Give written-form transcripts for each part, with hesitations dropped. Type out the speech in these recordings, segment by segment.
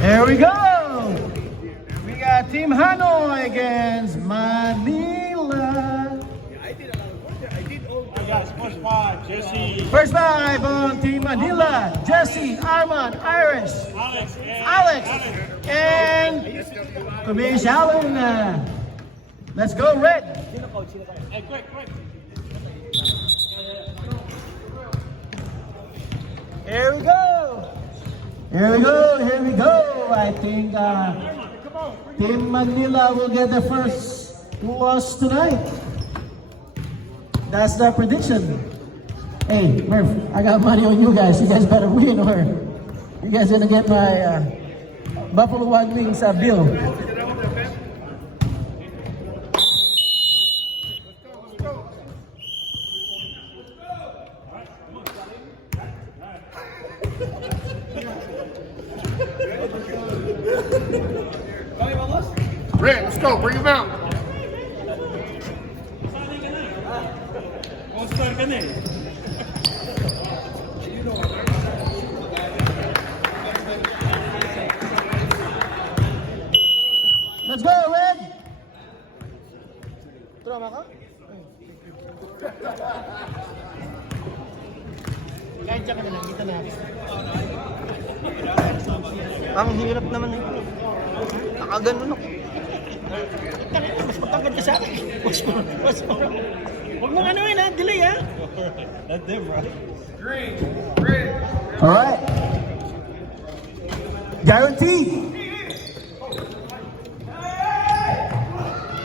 There we go. We got Team Hanoi against Manila. First five, Jesse, First five on Team Manila. Jesse, Arman, Iris, Alex, and Kamesh Allen. Let's go, Red. Hey, quick. Here we go. Here we go. I think Team Manila will get the first loss tonight. That's the prediction. Hey, Murph, I got money on you guys. You guys better win or you guys gonna get my Buffalo Wild Wings bill. Red, let's go. Bring him out. Let's go, Red! Trauma ka? Kahit dyan ka na lang, kita na. Ang hirap naman eh. Nakaganon ako. Mas matagad ka sa akin. Huwag mong ano yun ha, delay ha. That's them, bro. Alright. Guaranteed.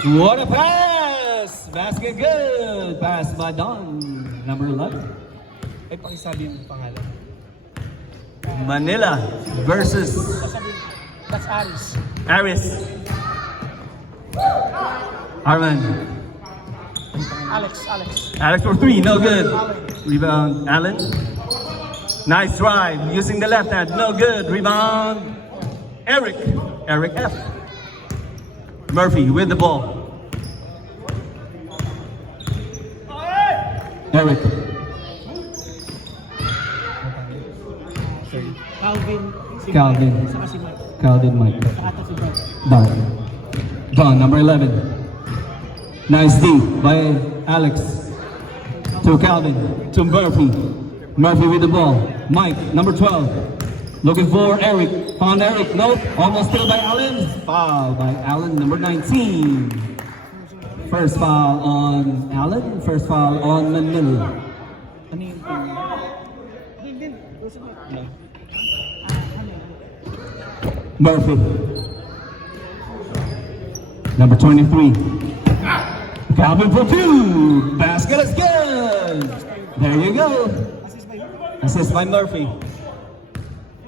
What a pass! Basket good! Pass by Don, number 11. Ay, pakisabi yung pangalan. Manila versus That's Aris. Aris. Arman. Alex for three, no good. Rebound, Allen. Nice drive, using the left hand, no good. Rebound, Eric F. Murphy with the ball. Eric. Calvin Mike. Don, number 11. Nice D by Alex. To Calvin, to Murphy. Murphy with the ball. Mike, number 12. Looking for Eric. Found Eric. Nope. Almost still by Allen. Foul by Allen, number 19. First foul on Allen. First foul on Manila. Murphy. Number 23. Calvin for two. Basket is good. There you go. Assist by Murphy.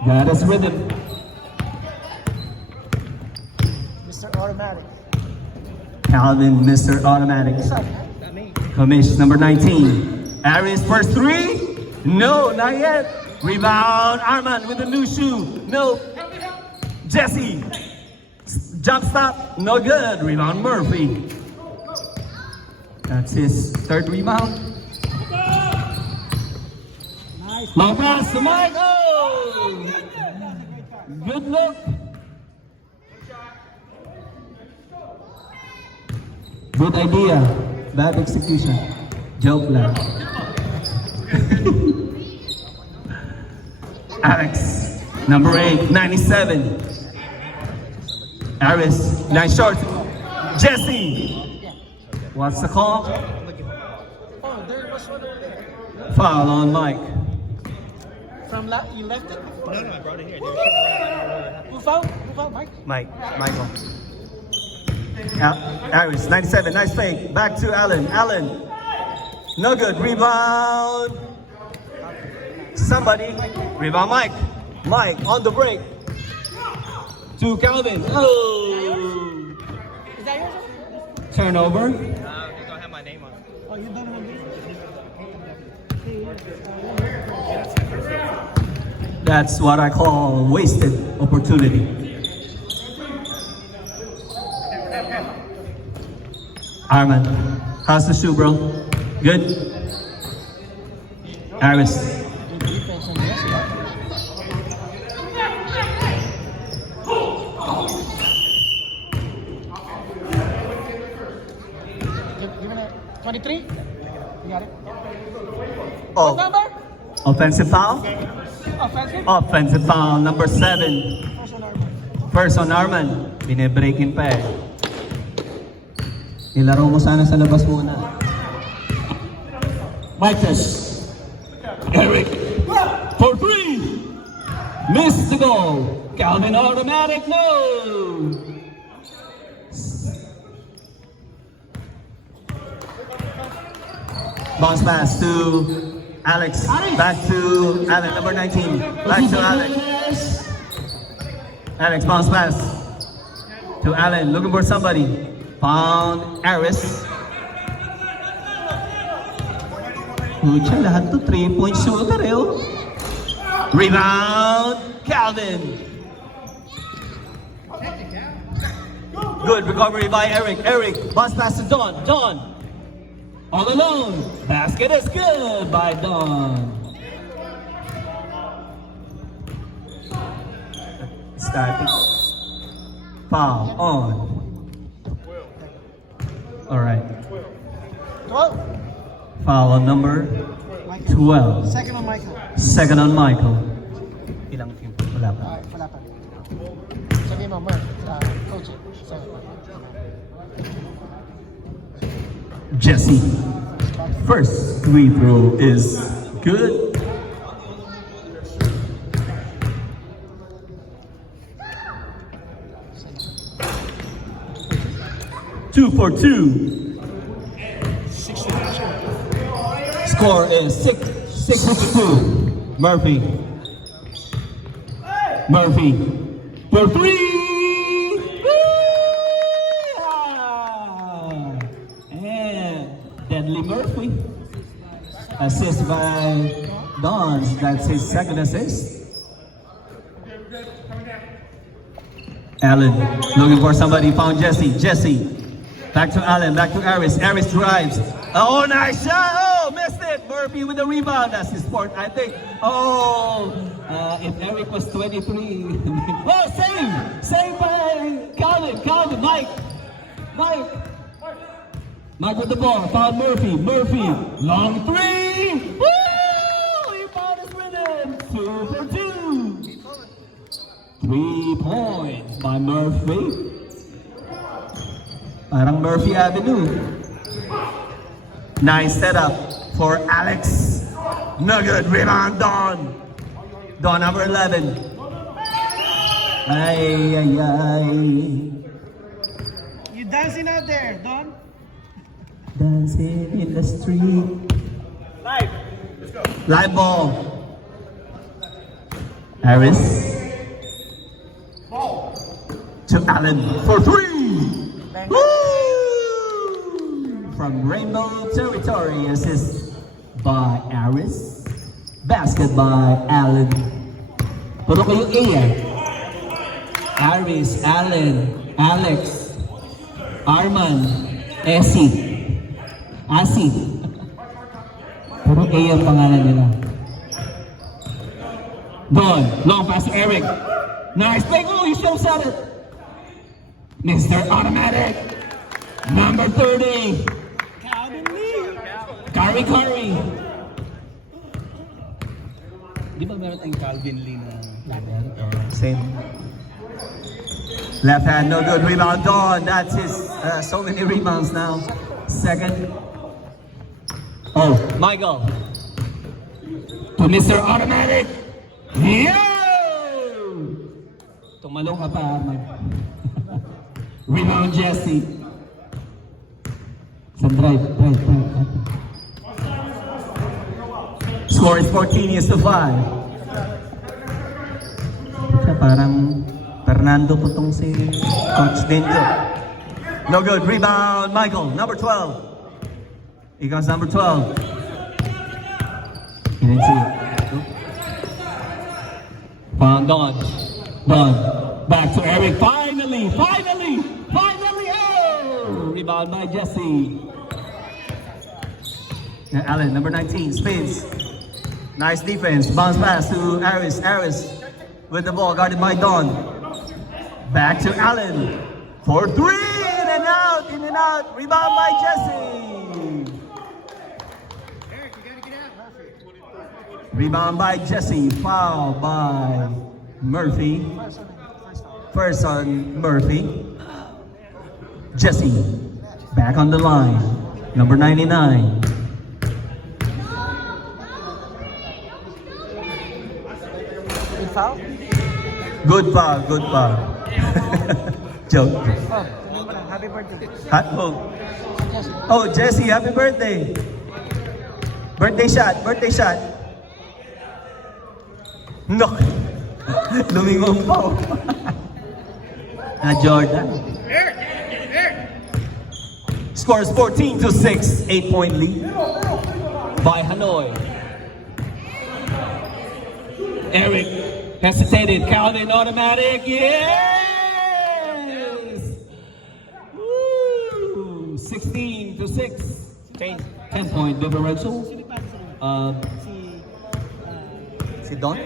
Got his rhythm. Mr. Automatic. Calvin, Mr. Automatic. Kamish, number 19. Aries, first three. No, not yet. Rebound, Arman with the new shoe. No. Jesse. Jump stop, no good. Rebound, Murphy. That's his third rebound. Long pass to Michael. Good look. Good idea. Bad execution. Joke lang. Alex, number 8, 97. Aris, nice short. Jesse. What's the call? Oh, there was one over there. Foul on Mike. From you left it before? No, I brought it here. Who found Mike? Michael. Aris, 97, nice fake. Back to Allen. Allen. No good. Rebound. Somebody. Rebound Mike. Mike on the break. To Calvin. Oh. Is that yours? Turnover. They don't have my name on it. Oh, you don't have this? That's what I call wasted opportunity. Arman, how's the shoe, bro? Good? Aris. 23? You got it? Oh, Number? offensive foul? Offensive? Offensive foul, number 7. First on Arman. Binibreakin pa eh. Ilaro mo sana sa labas muna. Marcus. Eric. For 3. Missed the goal. Calvin automatic, no. Bounce pass to Alex. Back to Allen, number 19. Back to Alex. Alex, bounce pass to Allen. Looking for somebody. Found Aris. Pucha, lahat to 3-point shooter eh. Oh. Rebound, Calvin. Good recovery by Eric. Eric, bounce pass to Don. Don. All alone. Basket is good by Don. Starting. Foul on. All right. 12. Foul on number 12. Second on Michael. Second on Michael. Ilang team? Wala pa. Alright, wala pa. Sabihin mo, Merv, coach it. Jesse. First free throw is good. Two for 2. Score is 6-2. Murphy. Murphy for 3. And Deadly Murphy. Assist by Dons. That's his second assist. Allen looking for somebody. Found Jesse. Jesse. Back to Allen. Back to Aris. Aris drives. Oh, nice shot. Oh, missed it. Murphy with the rebound. That's his sport, I think. Oh, if Eric was 23. Oh, save. Save by Calvin. Calvin. Mike. Mike. Mike with the ball. Found Murphy. Murphy. Long 3. Woo! Rebound is winning. 2 for 2. 3 points by Murphy. Parang Murphy Avenue. Nice setup for Alex. No good. Rebound, Don. Don, number 11. Ay, ay, ay. You dancing out there, Don? Dancing in the street. Live. Let's go. Live ball. Harris. To Allen for 3. Woo! From Rainbow Territory, assist by Aris. Basket by Allen. Puro kayo A eh. Aris, Allen, Alex, Arman, Essie, Asi. Puro A ang pangalan nila. Don, long pass to Eric. Nice play. Oh, you still said it. Mr. Automatic. Number 30. Curry Curry. Di ba meron tayong Calvin Lee na level? Same. Left hand, no good. Rebound, Don. That's his, so many rebounds now. Second. Oh, Michael. To Mr. Automatic. Yo! Tumalong ka pa, Arman. Rebound, Jesse. Some drive. Score is 14-5. Parang Fernando po tong si Coach Denjo. No good. Rebound, Michael. Number 12. Here comes number 12. You didn't see it. Found Don. Don. Back to Eric. Finally. Oh! Rebound by Jesse. And Allen, number 19, spins. Nice defense. Bounce pass to Aris. Aris with the ball, guarded by Don. Back to Allen for 3. In and out. Rebound by Jesse. Rebound by Jesse. Foul by Murphy. First on Murphy. Jesse back on the line. Number 99. Good foul? Good foul, good foul. Joke. Oh, tingnan mo lang. Happy birthday. Hot oh. Yes. Oh, Jesse, happy birthday. Birthday shot, birthday shot. No. Lumingong pa. Oh. Jordan. Scores 14-6, 8-point lead by Hanoi. Eric hesitated, Calvin automatic, yes! Woo! 16-6, 10-point differential. Si Don?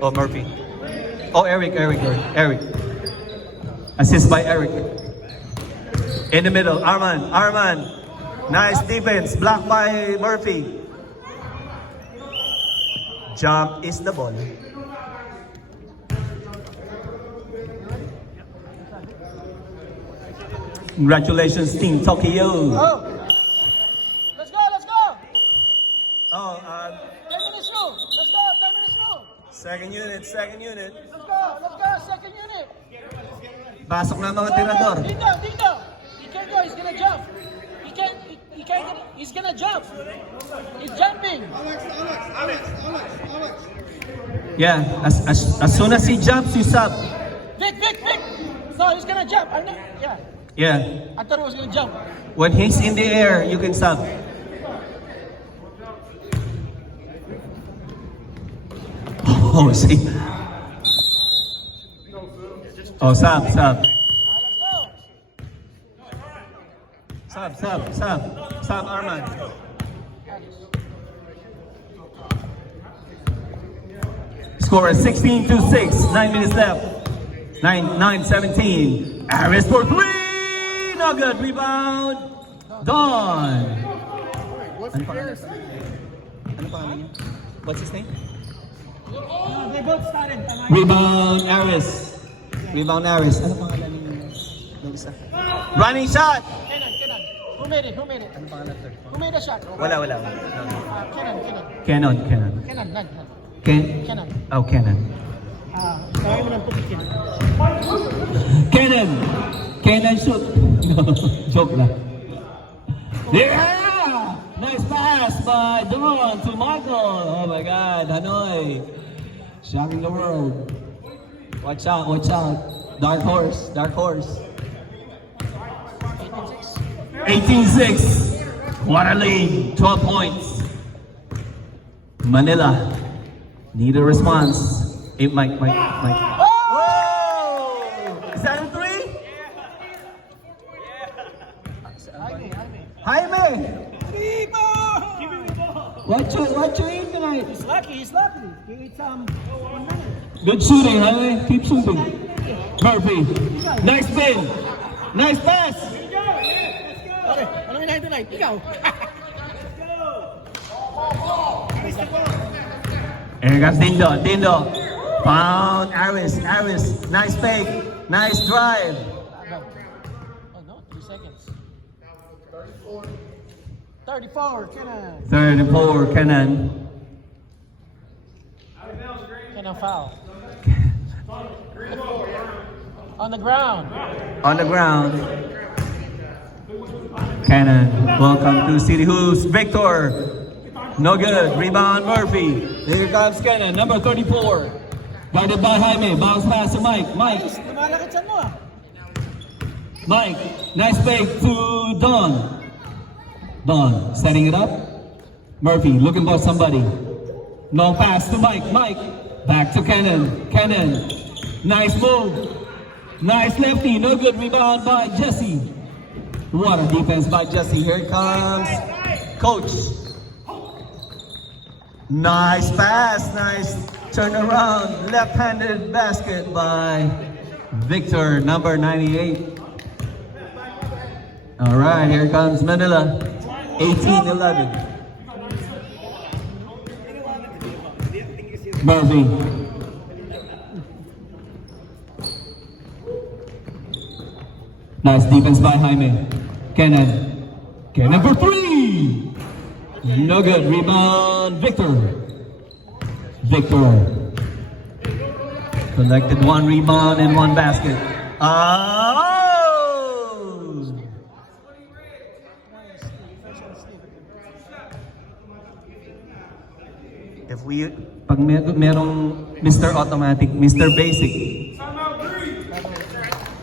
Oh, Murphy. Oh, Eric. Assist by Eric. In the middle, Arman. Nice defense, blocked by Murphy. Jump is the ball. Congratulations, Team Tokyo. Oh! Let's go! Oh, 10 minutes rule! Let's go! 10 minutes rule! second unit. Let's go! Second unit! Pasok na mga tirador. Dito! He can't go, he's gonna jump! He's gonna jump! He's jumping! Yeah, as soon as he jumps, you sub. Vic! So he's gonna jump! Yeah. Yeah, I thought he was gonna jump. when he's in the air, you can sub. Oh, see. Oh, sub. Let's go! Sub, Arman. Score is 16-6, 9 minutes left. 9-17. Aris for three! No good. Rebound. Don. Ano pangalan niya? What's his name? They both started. Rebound Aris. Ano pangalan ng isa? Running shot! Kenan. Who made it? Ano pangalan third? Who made the shot? Wala. Kenan. Kenan. Nag. Kenan. Oh, Kenan. Tawag mo ng putik yan. Kenan shoot. No, joke lang. Yeah! Nice pass by Duron to Michael. Oh my God, Hanoi. Shocking the world. Watch out. Dark horse. 18-6. What a lead. 12 points. Manila. Need a response. Hey, Mike. Whoa! Is that a three? Jaime! What you eat tonight? He's lucky. He ate 1 minute. Good shooting, Jaime. Keep shooting. Murphy. Nice spin. Nice pass. Okay, ano minahin tonight? Ikaw. Here comes Dindo. Found Aris. Nice fake. Nice drive. Oh no, 3 seconds. 34, Kenan. 34, Kenan. Kenan foul. On the ground. Kenan, welcome to City Hoops. Victor, no good. Rebound Murphy. Here comes Kenan, number 34. Guarded by Jaime. Bounce pass to Mike. Lumalakit saan mo ah. Mike, nice fake to Don. Setting it up. Murphy looking for somebody. No pass to Mike. Back to Kenan. Nice move. Nice lefty. No good. Rebound by Jesse. What a defense by Jesse. Here it comes Coach. Nice pass. Nice turnaround. Left-handed basket by Victor, number 98. All right, here comes Manila. 18-11. Murphy. Nice defense by Jaime. Kenan. Kenan for three. No good. Rebound, Victor. Victor. Collected one rebound and one basket. Oh! If we, pag merong Mr. Automatic, Mr. Basic.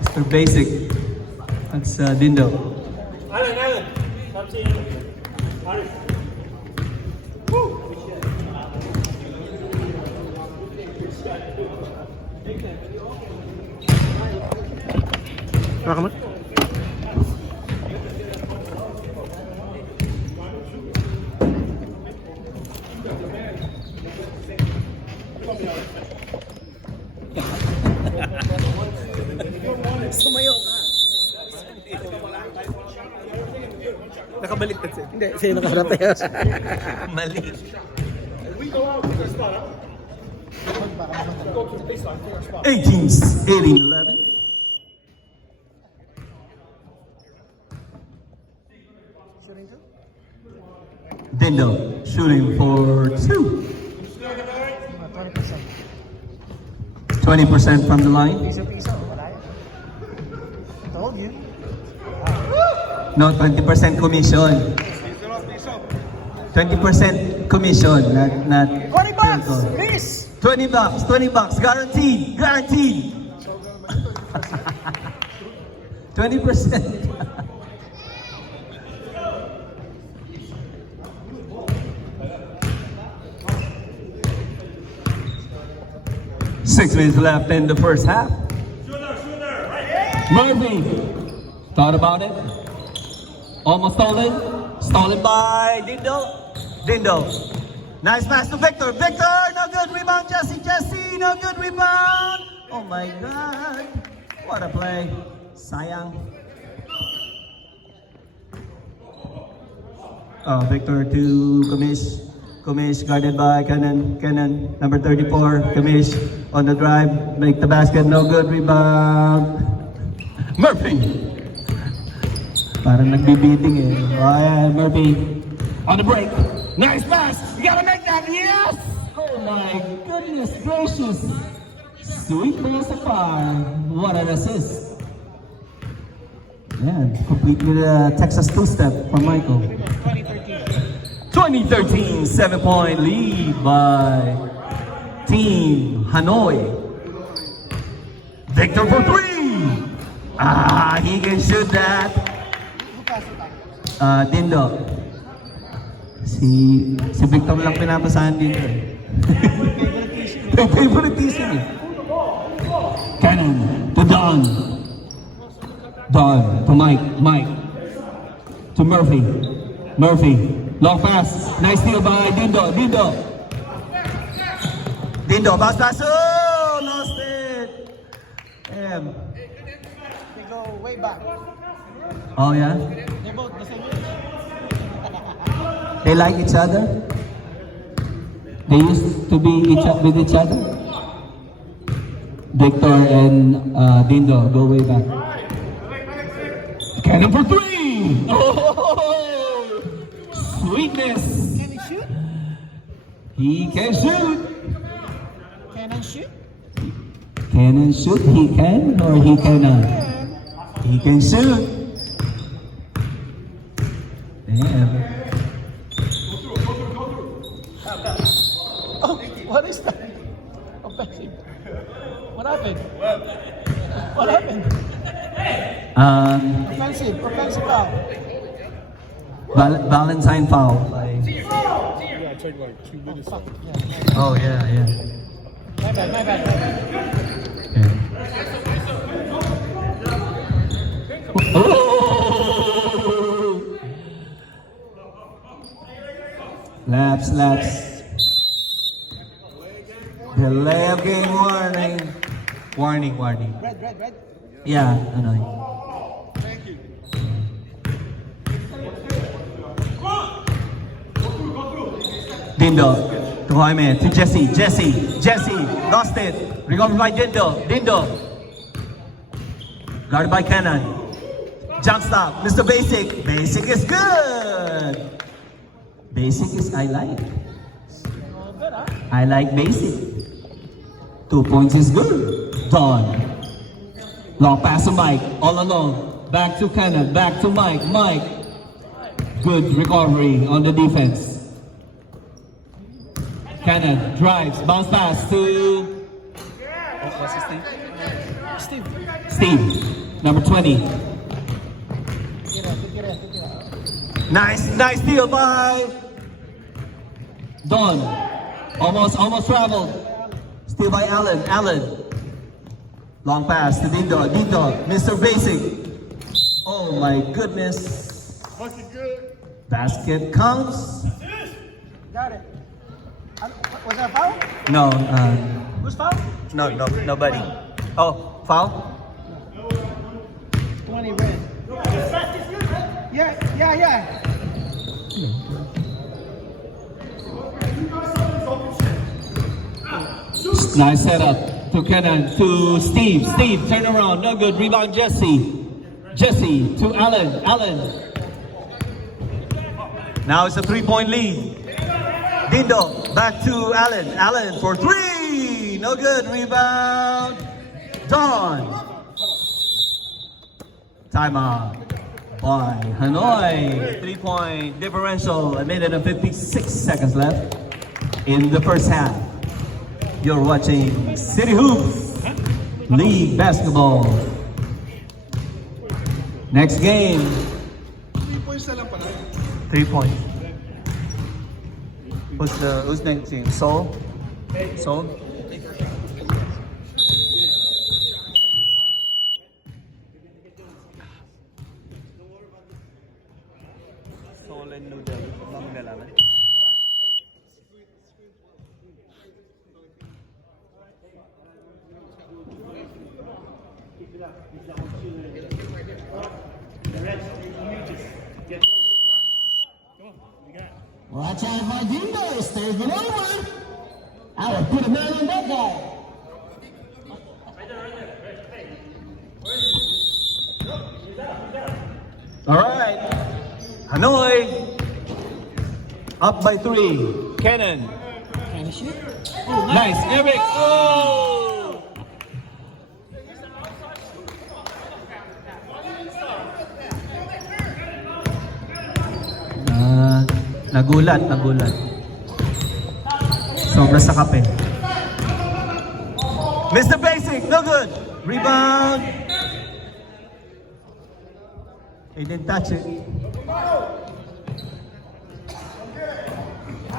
Mr. Basic. That's Dindo. Alan. Stop seeing. Alan. Sumayo ka. Nakabaliktad siya. Hindi, siya yung nakaharap niya. Mali. We go out with the spot, huh? Go to the baseline, take our spot. 18-11. Dindo shooting for two. 20% from the line. Piso-piso, wala yan. Told you. No, 20% commission. 20% commission, not 20 bucks, please. 20 bucks, guaranteed. 20%. 6 minutes left in the first half. Murphy thought about it. Almost stolen. Stolen by Dindo. Nice pass to Victor. Victor, no good rebound. Jesse, no good rebound. Oh my God. What a play. Sayang. Victor to Kamish. Kamish guarded by Kenan, number 34. Kamish on the drive, make the basket, no good rebound. Murphy. Parang nagbibidding eh. Oh yeah, Murphy. On the break. Nice pass. You gotta make that. Yes! Oh my goodness gracious. Sweet Pacifier. What an assist. Yeah, completely the Texas two-step from Michael. 2013, 7-point lead by Team Hanoi. Victor for three. He can shoot that. Dindo. Si Victor lang pinapasahan dito eh. Favoritism eh. Cannon to Don. Don to Mike. To Murphy. Long pass. Nice steal by Dindo. Bounce pass. Oh, lost it. Damn. They go way back. Oh yeah? They're both the same age. They like each other? They used to be with each other? Victor and Dindo go way back. Cannon for three! Oh! Sweetness! Can he shoot? He can shoot! Can I shoot? Can shoot? He can or he cannot? He can shoot! Damn. Oh, what is that? Offensive. What happened? What happened? Offensive foul. Valentine foul. Yeah, take like 2 minutes. Fuck, yeah. Oh yeah. My bad. Oh! Laps. Delay of game warning. Red. Yeah, ano. Dindo. To Jaime, to Jesse. Jesse, lost it. Recovered by Dindo. Guarded by Kenan. Jump stop, Mr. Basic. Basic is good. Basic is I like. I like basic. 2 points is good. Don. Long pass to Mike, all alone. Back to Kenan, back to Mike. Mike. Good recovery on the defense. Kenan drives, bounce pass to... What's his name? Steve, number 20. Nice steal by Don. Almost traveled. Steal by Allen. Long pass to Dindo, Mr. Basic. Oh my goodness. Basket counts. Got it. Was that a foul? No, Who's foul? no, nobody. Oh, foul? 20 red. Yeah. Nice setup to Kenan, to Steve. Steve, turn around, no good. Rebound, Jesse. Jesse to Allen. Now it's a 3-point lead. Dindo, back to Allen. Allen for 3. No good. Rebound. Don. Timeout by Hanoi. 3-point differential. A minute and 56 seconds left in the first half. You're watching City Hoops League Basketball. Next game. 3 points. Who's next team? Seoul? Seoul and Noodle. Watch out for Dindo. It's taking over. I would put a man on that guy. All right. Hanoi up by 3. Kenan. Can you shoot? Nice. Eric. Oh! Nagulat. Sobra sa kape. Mr. Basic, no good. Rebound. He didn't touch it.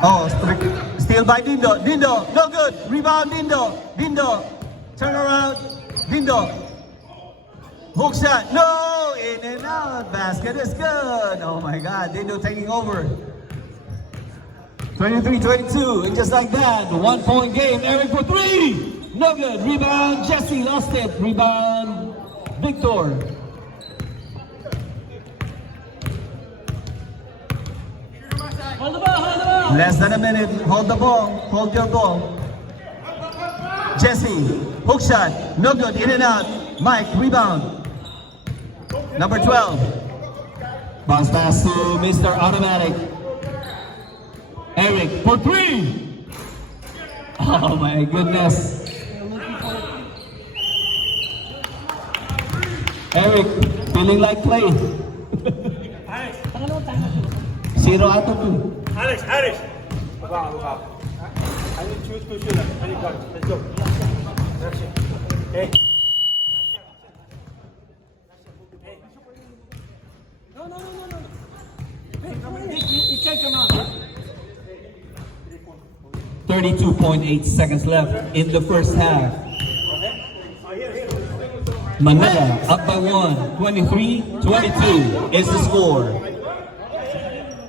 Oh, steal by Dindo, no good. Rebound, Dindo. Turn around, Dindo. Hook shot, no, in and out. Basket is good. Oh my God, Dindo taking over. 23-22, and just like that, 1-point game. Eric for 3, no good. Rebound, Jesse lost it. Rebound, Victor. Hold the ball. Less than a minute. Hold the ball. Hold your ball. Jesse, hook shot, no good. In and out. Mike, rebound. Number 12. Bounce pass to Mr. Automatic. Eric for 3. Oh my goodness. Eric, feeling like play. 0 out of 2. Alex. Look out. I need choose to shoot. I need guard. Let's go. Hey. No. He can't come out. 32.8 seconds left in the first half. Manila up by 1. 23-22 is the score.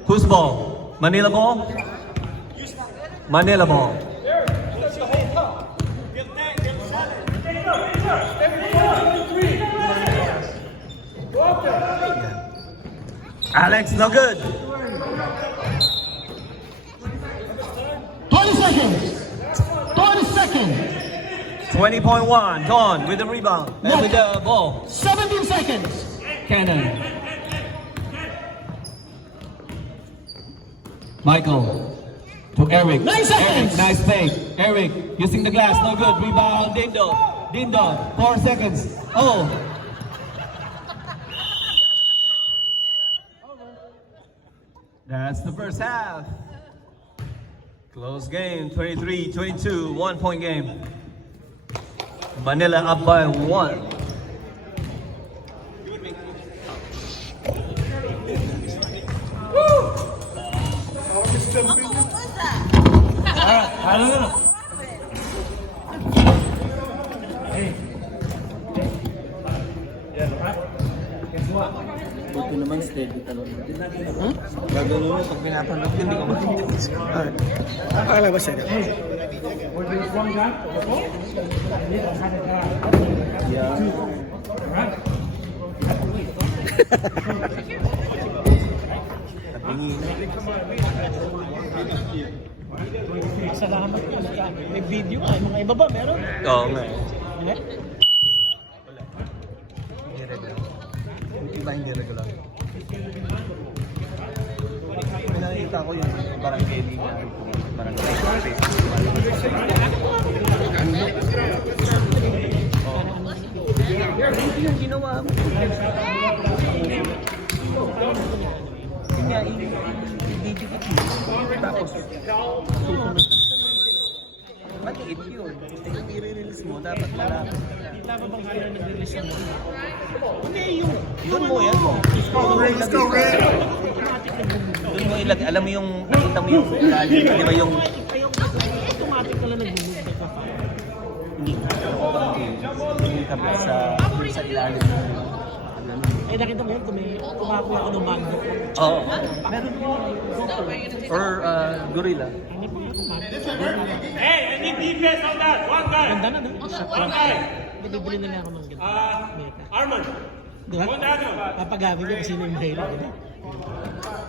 Whose ball? Manila ball? Manila ball. Alex, no good. 20 seconds. 20.1. Don with the rebound. And with the ball. 17 seconds. Cannon. Michael. To Eric. 9 seconds. Eric, nice fake. Eric using the glass, no good. Rebound. Dindo. Dindo. 4 seconds. Oh. That's the first half. Close game, 23-22, 1 point game. Manila up by 1. Buti naman steady talaga. Gagano mo pag pinapanood, hindi ka mag-intimis. Akala ba siya? Salamat po. May video nga. Mga iba ba? Meron? Oo nga. Hindi? Hindi regular. Hindi ba hindi regular? May nakikita ko yung barangay liga. Barangay yung ginawa mo. Yun nga, i-didikit mo. Tapos, maliit yun. Yung i-release mo, dapat malapit. Tama bang kaya nag-release mo? Hindi, yung... Doon mo yan mo. Doon mo ilagay. Alam mo yung, nakita mo yung, di ba yung, Automatic ka lang nag-move ka pa. hindi ka pa sa ilalim. Eh, nakita mo yun, kumakuha ako ng mango. Oo. Meron po Or gorilla. Ano po yung mango? Hey, I need defense on that. One guy. Ganda na, no? One guy. Bibili na lang ako ng ganda. Amerika. Armand. Di ba? One other. Papagabi ko kung sino yung mahirap. di ba?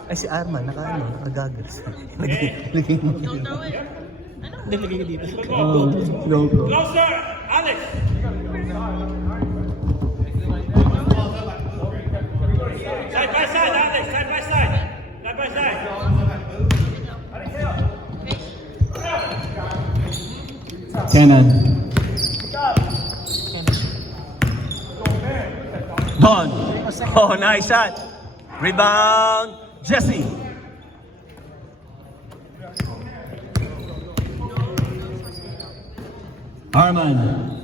Ay si Arman, naka-goggles. Nilagay ko dito. GoPro. Closer. Alex. Side by side, Alex. Side by side. Side by side. Cannon. Don. Oh, nice shot. Rebound, Jesse. Arman.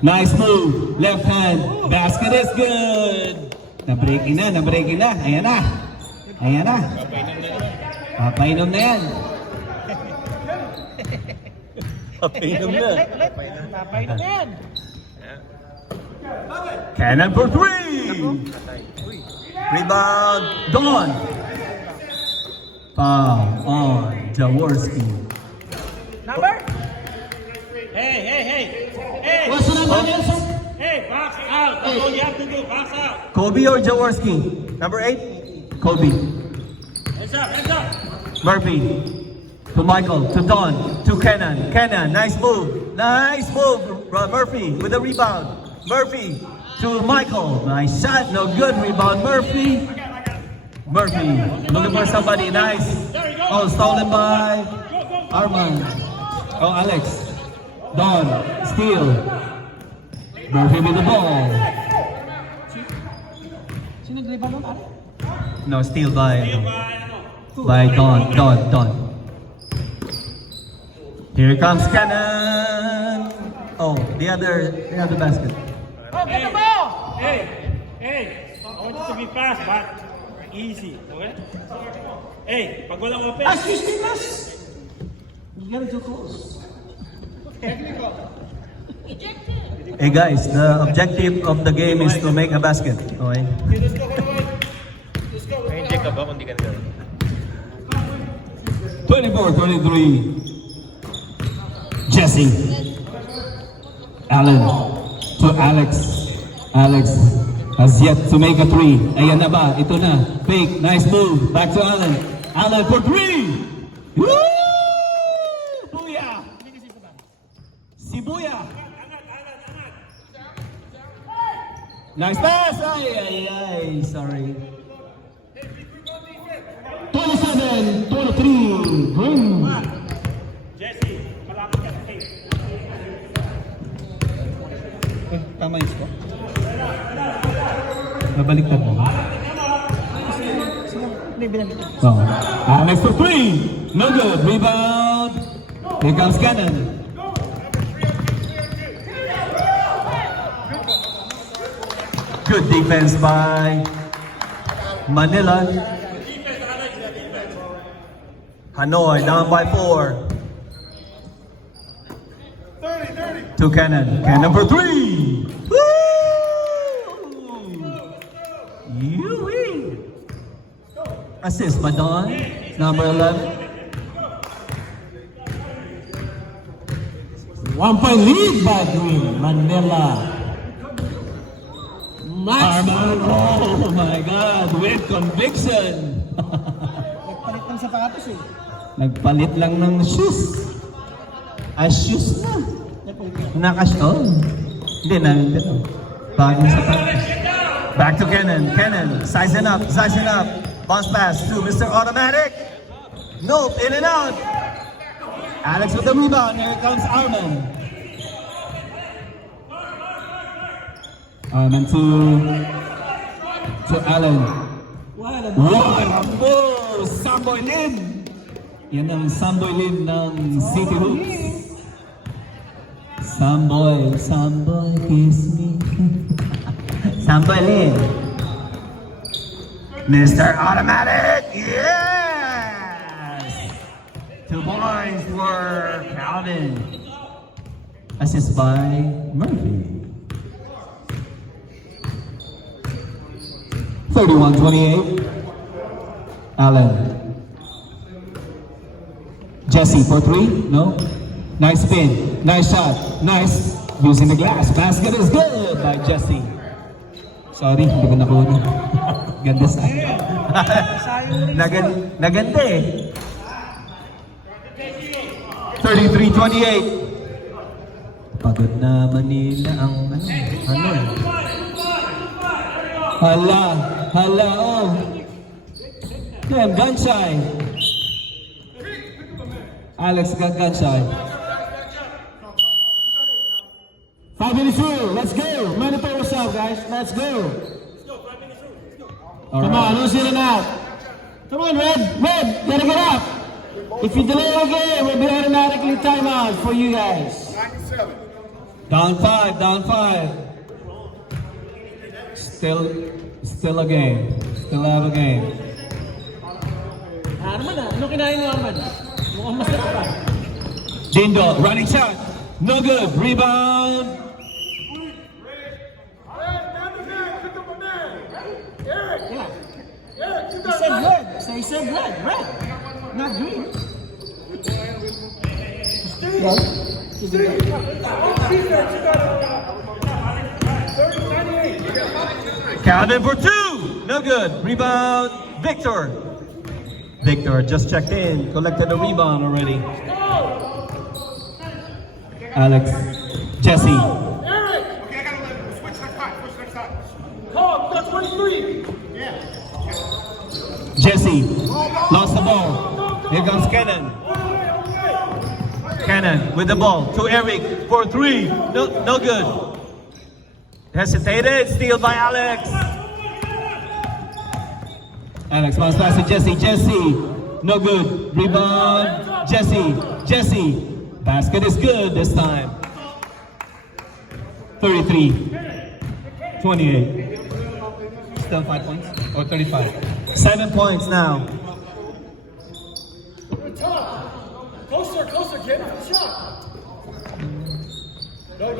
Nice move. Left hand. Basket is good. Na-breaking na. Ayan na. Papainom na yan. Papainom na. Papay na yan. Cannon for 3. Rebound, Don. Foul on Jaworski. Number? Hey. What's the number, Nelson? Hey, box out. That's all you have to do. Box out. Kobe or Jaworski? Number 8? Kobe. Hands up. Murphy. To Michael, to Don, to Kenan. Kenan, nice move. Murphy with a rebound. Murphy to Michael. Nice shot, no good. Rebound, Murphy. Looking for somebody, nice. Oh, stolen by Arman. Oh, Alex. Don. Steal. Murphy with the ball. Sino nag-rebound nun? no steal by Don. Here comes Kenan. Oh, the other basket. Oh, get the ball! Hey. I want you to be fast, but easy. Okay? Hey, pag walang open. You gotta do close. Hey guys, the objective of the game is to make a basket. Okay? Let's go. 24-23. Jesse. Allen to Alex. Alex has yet to make a 3. Ayan na ba? Ito na. Fake. Nice move. Back to Allen. Allen for 3. Woo! Booyah! Sibuya. Nice pass! Ay, sorry. 27-23. Green. Jesse, malapit ka sa tape. Tama yung score. Nabaliktad mo. Oh. Alex for 3. No good. Rebound. Here comes Cannon. Good defense by Manila. Hanoi down by 4. To Cannon. Cannon for 3. Woo! Yoo-wee. Assist by Don. Number 11. 1 point lead by Green. Manila. Nice. Arman, oh my God, with conviction. Nagpalit ng sapatos eh. Nagpalit lang ng shoes. Shoes na. Nakash. Hindi na. Bagong sapatos. Back to Cannon. Cannon. Sizing up. Sizing up. Bounce pass to Mr. Automatic. Nope. In and out. Alex with the rebound. Here comes Arman. Arman to Allen. Wow! Samboy Lin! Yan ang Samboy Lin ng City Hoops. Samboy, kiss me. Samboy Lin. Mr. Automatic. Yes! 2 points for Calvin. Assist by Murphy. 31-28. Allen. Jesse for 3. No. Nice spin. Nice shot. Nice. Using the glass. Basket is good by Jesse. Sorry, hindi ko nakuha. Ganda sa Naganda eh. 33-28. Pagod na Manila ang ano. Hala, oh. Damn, gun shy. Alex got gun shy. 5 minutes rule. Let's go. Monitor yourself, guys. Let's go. Come on, who's in and out? Come on, Red. Red, gotta get up. If you delay the game, we'll be automatically timeout for you guys. Down 5. Still a game. Still have a game. Arman ah. Ano kinain mo, Arman? Mukhang masarap pa. Dindo, running shot. No good. Rebound. He said red. So he said red. Red. Not green. Calvin for 2. No good. Rebound. Victor. Victor just checked in. Collected a rebound already. Alex. Jesse. Jesse. Lost the ball. Here comes Cannon. Cannon with the ball to Eric for 3. No good. Hesitated. Steal by Alex. Alex wants pass to Jesse. Jesse. No good. Rebound. Jesse. Basket is good this time. 33-28. Still 5 points? Or 35? 7 points now. Closer, kid. Shot. Go.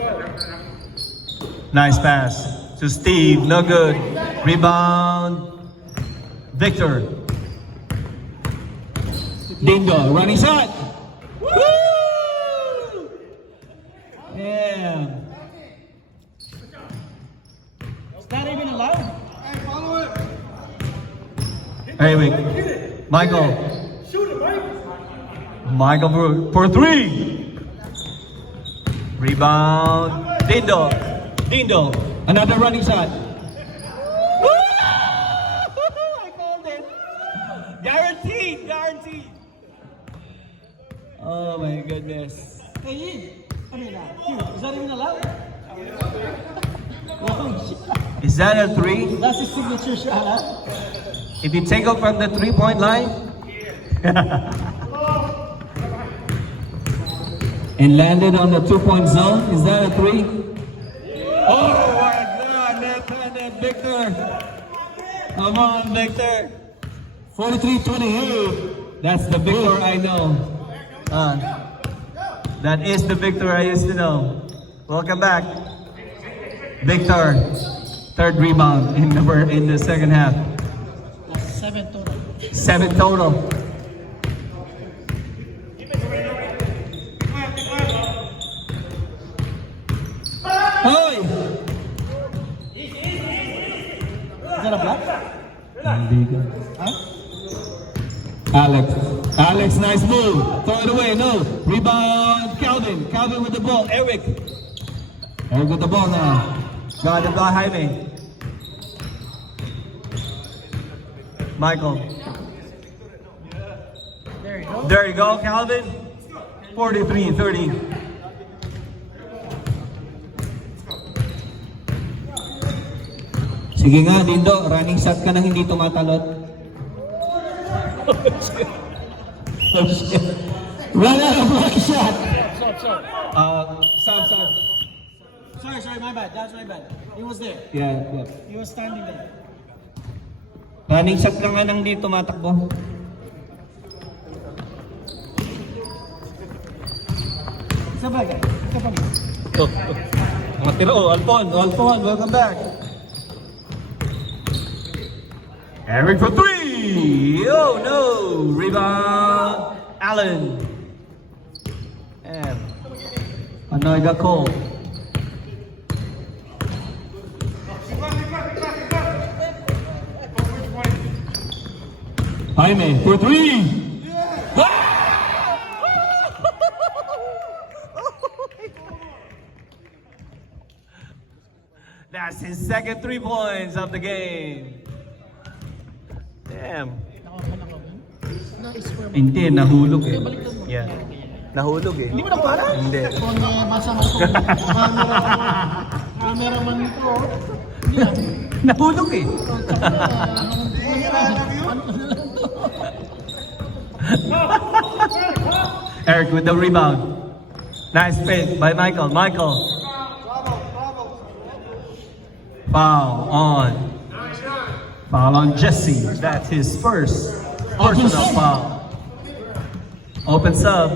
Nice pass to Steve. No good. Rebound. Victor. Dindo, running shot. Woo! Yeah. It's not even allowed. Eric. Michael. Michael for 3. Rebound. Dindo. Another running shot. I called it. Guaranteed, guaranteed. Oh my goodness. Hey, I mean, is that even allowed? Holy shit. Is that a three? That's his signature shot, huh? If you take off from the 3-point line, And landed on the 2-point zone. Is that a 3? oh my God, left-handed Victor. Come on, Victor. 43-28. That's the Victor I know. That is the Victor I used to know. Welcome back, Victor. Third rebound in the second half. That's 7 total. 7 total. Hoy! Is that a block? Huh? Alex, nice move. Throw it away, no. Rebound, Calvin. Calvin with the ball. Eric with the ball now. Got it by Jaime. Michael. There you go. There you go, Calvin. 43-30. Sige nga, Dindo. Running shot ka na hindi tumatalot. Oh shit. Run out of block shot. Sorry. Sam. Sorry, my bad. That's my bad. He was there. Yeah. He was standing there. Running shot ka nga nang di tumatakbo. Isa ba, guys? Isa pa rin. Mga tiro, Alphon, welcome back. Eric for 3! Oh no! Rebound, Allen. And I got cold. Jaime for 3. That's his second 3 points of the game. Damn. Hindi, nahulog eh. Yeah. Nahulog eh. Hindi mo nakuha? Hindi. Kung masama ko, cameraman ko. Hindi na. Nahulog eh. Eric with the rebound. Nice pick by Michael. Foul on Jesse. That's his first personal foul. Open sub.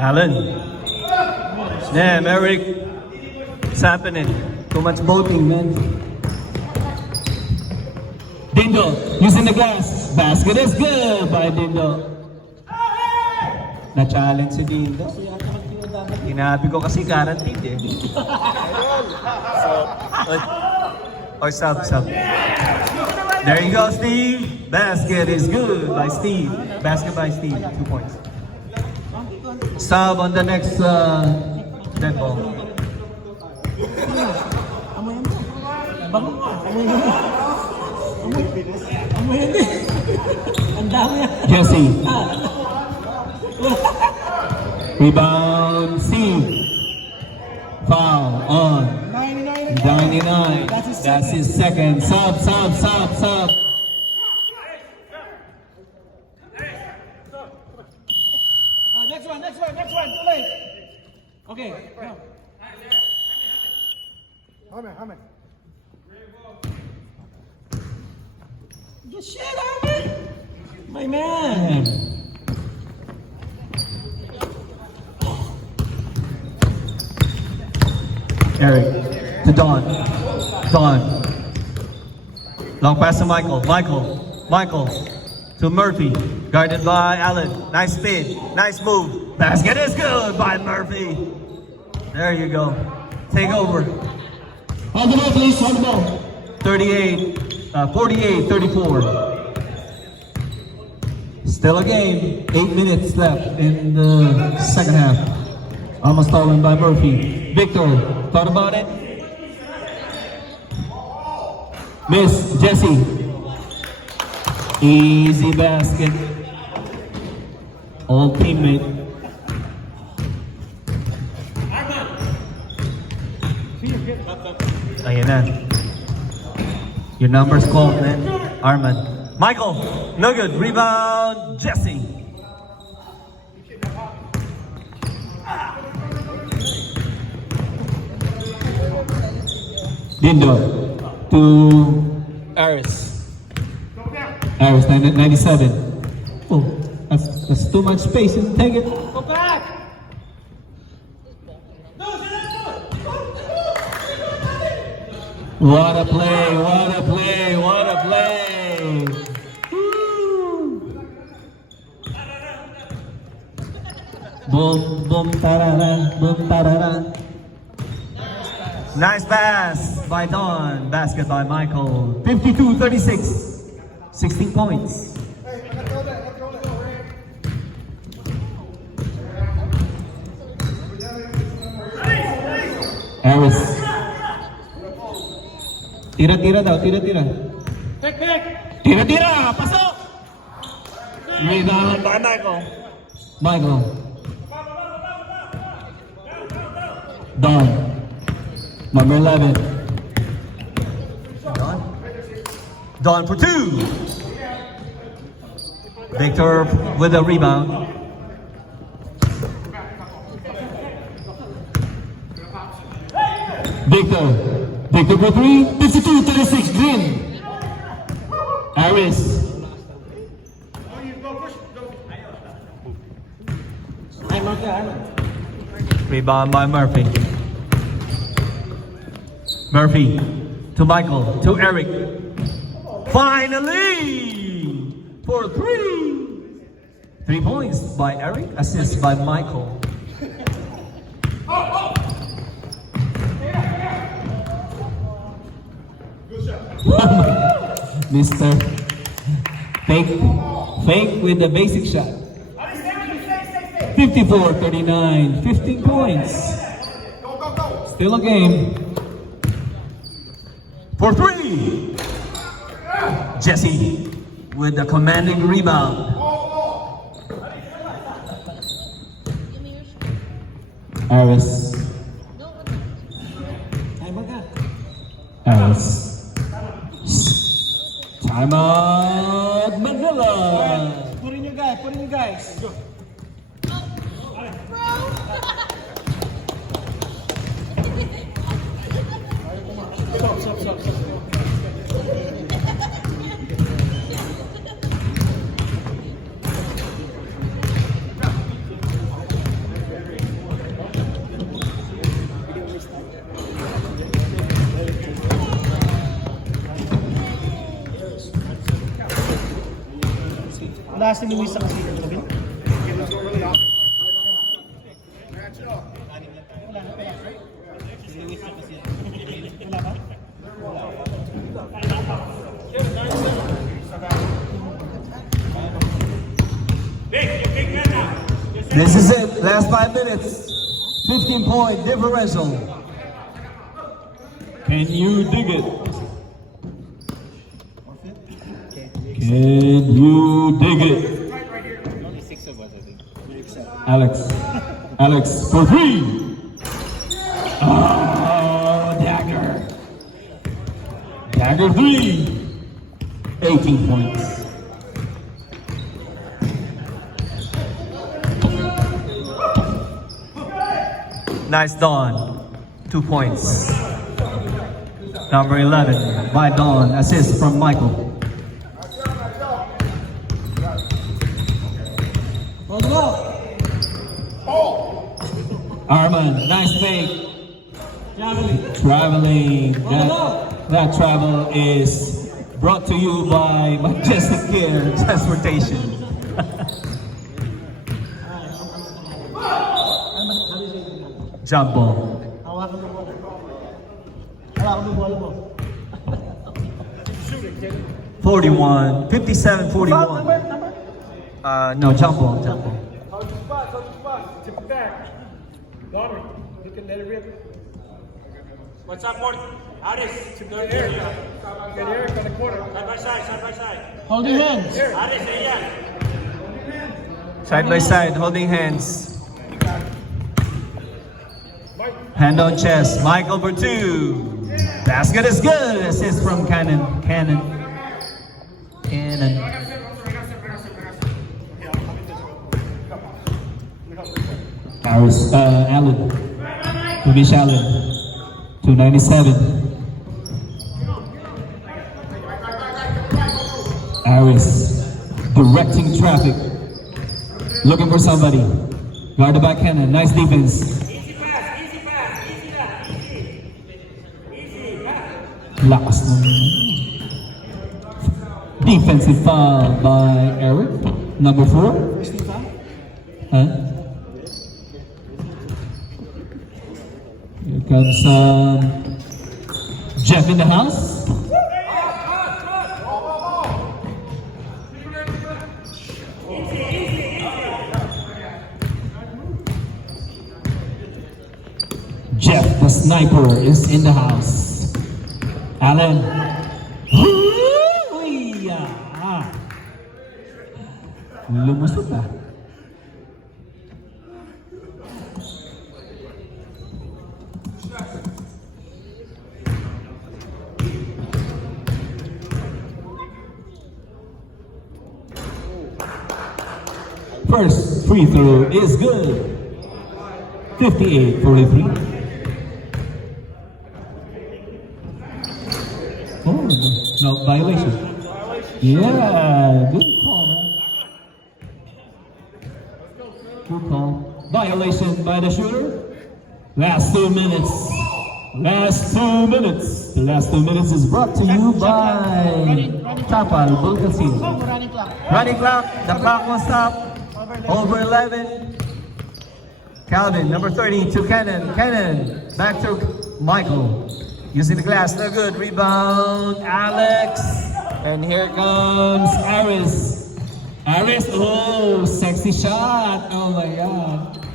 Allen. Damn, Eric. What's happening? Too much boating, man. Dindo, using the glass. Basket is good by Dindo. Na-challenge si Dindo. Hinabi ko kasi guaranteed eh. Or sub. There you go, Steve. Basket is good by Steve. Basket by Steve. 2 points. Sub on the next dead ball. Amoy mo. Bango mo. Amoy hindi. Ang dami yan. Jesse. Rebound C. Foul on 99. That's his second. Sub. Next one. Too late. Okay. Go. Hammer. Good shit, Hammer. My man. Eric to Don. Long pass to Michael to Murphy. Guarded by Allen. Nice spin. Nice move. Basket is good by Murphy. There you go. Take over. Hold the ball, please. Hold the ball. 48-34. Still a game. 8 minutes left in the second half. Almost stolen by Murphy. Victor, thought about it? Miss Jesse. Easy basket. Old teammate. Ayan na. Your number's called, man. Arman. Michael, no good. Rebound, Jesse. Dindo to Aris. Aris, 97. Oh, that's too much space. Take it. Go back! What a play, what a play, what a play. Woo. Boom, boom, tarara, boom, tarara. Nice pass by Don. Basket by Michael. 52-36. 16 points. Aris. Tira-tira daw, tira-tira. Pick, pick! Tira-tira! Pasok! Rebound. Baka na ako. Michael. Don. Number 11. Don. Don for two. Victor with a rebound. Victor. Victor for three. 52-36. Green. Aris. Rebound by Murphy. Murphy to Michael to Eric. Finally for three. 3 points by Eric. Assist by Michael. Mr. Fake with the basic shot. 54-39, 15 points. Still a game. For three. Jesse with the commanding rebound. Aris. Aris. Timeout Manila. Put in you guys. Last ni Luis sa kasi. This is it. Last 5 minutes. 15-point differential. Can you dig it? Can you dig it? Only 6 of us, I think. Alex for three. Oh, dagger. Dagger three. 18 points. Nice Dawn. 2 points. Number 11 by Dawn. Assist from Michael. Arman, nice fake. Traveling. That travel is brought to you by Majestic Care Transportation. Jump ball. Hawakan mo bola. Hawakan mo bola mo. 41, 57, 41. No, jump ball, jump ball. Garner, you can let it rip. What's up, Mort? Aris, Get Eric on the corner. side by side, side by side. Hold your hands. Aris, ayan. Side by side, holding hands. Hand on chest. Michael for two. Basket is good. Assist from Cannon. Cannon. Allen. Mish Allen. 297. Aris directing traffic. Looking for somebody. Guard the back Cannon. Nice defense. Lakas ng defensive foul by Eric. Number 4. Huh? Here comes Jeff in the house. Jeff the sniper is in the house. Allen. Lumusot ah. First free throw is good. 58-43. Oh, no violation. Yeah, good call, man. Good call. Violation by the shooter. Last 2 minutes. Last 2 minutes. The last 2 minutes is brought to you by Tapal Bull Casino. Running clock. Running clock. The clock will stop. Over 11. Calvin, number 30 to Cannon. Cannon, back to Michael. Using the glass, no good. Rebound, Alex. And here comes Aris. Aris, oh, sexy shot. Oh my God.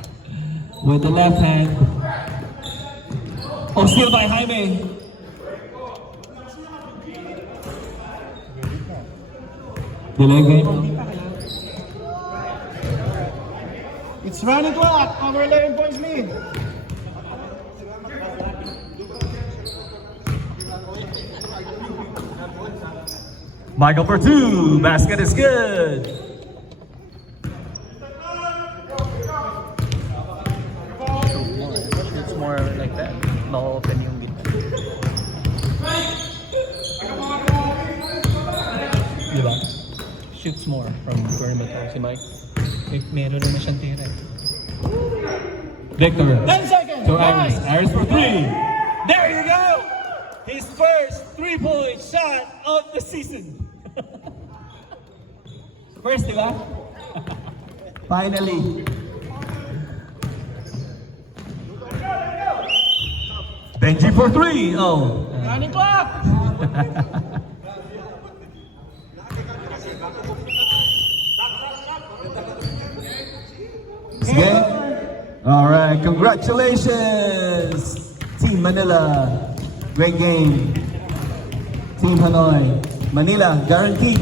With the left hand. Oh, steal by Jaime. Delay game. It's running clock. Over 11 points lead. Michael for two. Basket is good. It's more like that. Ma-open yung gitna. Diba? Shoots more from perimeter si Mike. Meron na siyang tira. Victor 10 seconds. to Aris. Aris for 3. There you go. His first 3-point shot of the season. First, di ba? Finally. Benji for three. Oh. Running clock. Sige. All right. Congratulations, Team Manila. Great game. Team Hanoi. Manila, guaranteed